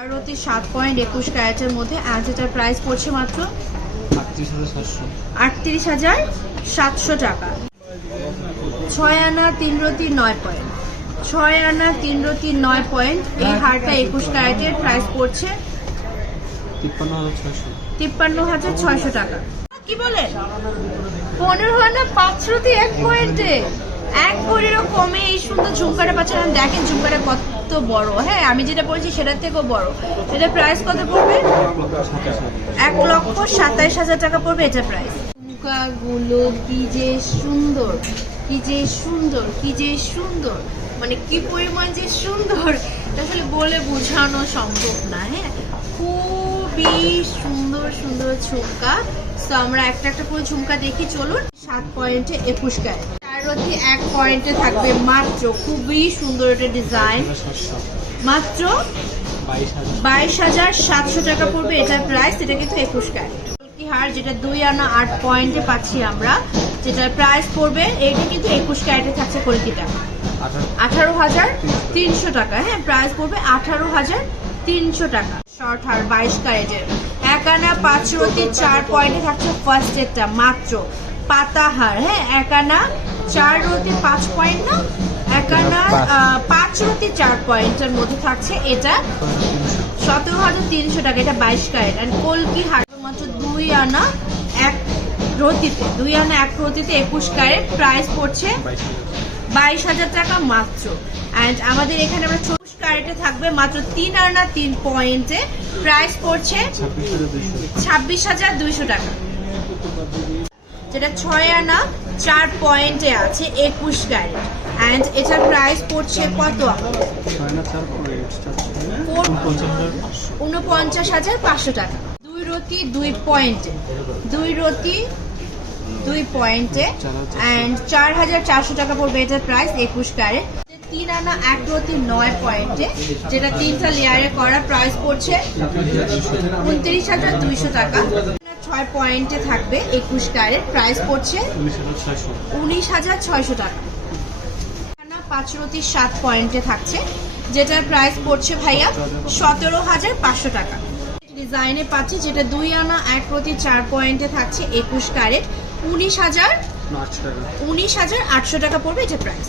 আরতি 7.21 ক্যারেটের মধ্যে আজ এটার প্রাইস পড়ছে মাত্র 38,700 টাকা। 6 আনা 3 রতি 9 পয়েন্ট, 6 আনা 3 রতি 9 পয়েন্ট। এই হারটা 21 ক্যারেটের প্রাইস পড়ছে 53,600 টাকা। কি বলেন 15 আনা 5 রতি 1 পয়েন্টে, 1 ভরিরও কমে এই সুন্দর ঝুমকাটা পাচ্ছেন। দেখেন ঝুমকাটা কত বড়, হ্যাঁ আমি যেটা বলছি সেটার থেকেও বড়। এটা প্রাইস কত পড়বে? 1,27,000 টাকা পড়বে এটা প্রাইস। ঝুমকাগুলো কি যে সুন্দর, কি যে সুন্দর, কি যে সুন্দর, মানে কি পরিমাণ যে সুন্দর আসলে বলে বোঝানো সম্ভব না। হ্যাঁ খুবই সুন্দর সুন্দর ঝুমকা। তো আমরা একটা একটা করে ঝুমকা দেখি চলুন। 7 পয়েন্টে 21 ক্যারেট, 1 পয়েন্টে থাকবে মাত্র, খুবই সুন্দর একটা ডিজাইন, মাত্র 22,700 টাকা পড়বে এটার প্রাইস। এটা কিন্তু 21 ক্যারেট হার, যেটা 2 আনা 8 পয়েন্টে পাচ্ছি আমরা, যেটার প্রাইস পড়বে, এটা কিন্তু 21 ক্যারেটে থাকছে কলকিটা 18,300 টাকা। হ্যাঁ প্রাইস পড়বে 18,300 টাকা। শর্ট হার 22 ক্যারেটের 1 আনা 5 রতি 4 পয়েন্টে থাকছে ফার্স্ট এরটা মাত্র। পাতা হার, হ্যাঁ 1 আনা 4 রতি 5 পয়েন্ট না, 1 আনা 5 রতি 4 পয়েন্টের মধ্যে থাকছে এটা 17,300 টাকা। এটা 22 ক্যারেট। আর কলকি হার মাত্র 2 আনা 1 রতিতে, 2 আনা 1 রতিতে 21 ক্যারেট, প্রাইস পড়ছে 22,000 টাকা মাত্র। অ্যান্ড আমাদের এখানে আমরা 24 ক্যারেটে থাকবে মাত্র 3 আনা 3 পয়েন্টে, প্রাইস পড়ছে 26,200 টাকা। যেটা 6 আনা 4 পয়েন্টে আছে 21 ক্যারেট, অ্যান্ড এটার প্রাইস পড়ছে কত? 49,500 টাকা। 2 রতি 2 পয়েন্টে, 2 রতি 2 পয়েন্টে, অ্যান্ড 4,400 টাকা পড়বে এটার প্রাইস 21 ক্যারেট। 3 আনা 1 রতি 9 পয়েন্টে, যেটা 3টা লেয়ারে করা, প্রাইস পড়ছে 29,200 টাকা। 6 পয়েন্টে থাকবে 21 ক্যারেট, প্রাইস পড়ছে 19,600 টাকা। 5 রতি 7 পয়েন্টে থাকছে, যেটার প্রাইস পড়ছে ভাইয়া 17,500 টাকা। ডিজাইনে পাচ্ছি, যেটা 2 আনা 1 রতি 4 পয়েন্টে থাকছে 21 ক্যারেট, 19,800 টাকা পড়বে এটা প্রাইস।